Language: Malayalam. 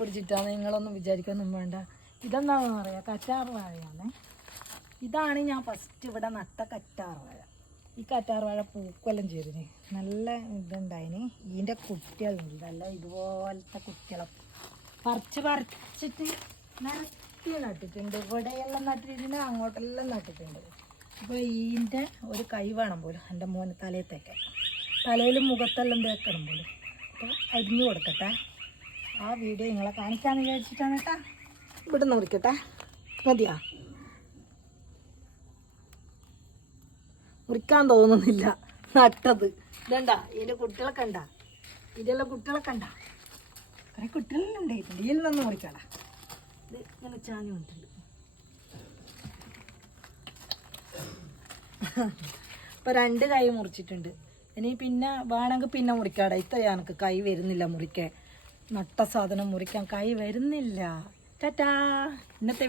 പിടിച്ചിട്ടാണ് നിങ്ങളൊന്നും വിചാരിക്കൊന്നും വേണ്ട. ഇതെന്താണെന്ന് പറയാം, കറ്റാർ വാഴയാണ്. ഇതാണ് ഞാൻ ഫസ്റ്റ് ഇവിടെ നട്ട കറ്റാർ വാഴ. ഈ കറ്റാർ വാഴ പൂക്കെല്ലാം ചെയ്തിന്, നല്ല ഇതുണ്ടായിന്. ഇതിൻ്റെ കുട്ടികളുണ്ട്, നല്ല ഇതുപോലത്തെ കുട്ടികളെ പറിച്ചിട്ട് നിരത്തി നട്ടിട്ടുണ്ട്. ഇവിടെയെല്ലാം നട്ടിട്ടുണ്ട്, അങ്ങോട്ടെല്ലാം നട്ടിട്ടുണ്ട്. അപ്പോൾ ഇതിൻ്റെ ഒരു കൈ വേണം പോലും എൻ്റെ മോന് തലയിൽ തേക്കാൻ, തലയിലും മുഖത്തെല്ലാം തേക്കണം പോലും. അപ്പോൾ അരിഞ്ഞു കൊടുക്കട്ടെ. ആ വീഡിയോ നിങ്ങളെ കാണിക്കാമെന്ന് വിചാരിച്ചിട്ടാണ് കേട്ടോ. ഇവിടെ നിന്ന് മുറിക്കട്ടെ, മതിയാ? മുറിക്കാൻ തോന്നുന്നില്ല, നട്ടത് ഇതണ്ട. ഇതിൻ്റെ കുട്ടികളൊക്കെ ഉണ്ടാ, ഇതിലെല്ലാം കുട്ടികളൊക്കെ ഉണ്ടാ, കുറേ കുട്ടികളെല്ലാം ഉണ്ടായിട്ടുണ്ട്. ഇതിൽ നിന്ന് മുറിക്കടാ. ഇത് ഇങ്ങനെ ചാഞ്ഞു വന്നിട്ടുണ്ട്. ഇപ്പം 2 കൈ മുറിച്ചിട്ടുണ്ട്. ഇനി പിന്നെ വേണമെങ്കിൽ പിന്നെ മുറിക്കാടാ. ഇത്രയാ എനിക്ക് കൈ വരുന്നില്ല മുറിക്കാൻ. നട്ട സാധനം മുറിക്കാൻ കൈ വരുന്നില്ല. ടാറ്റാ. ഇന്നത്തെ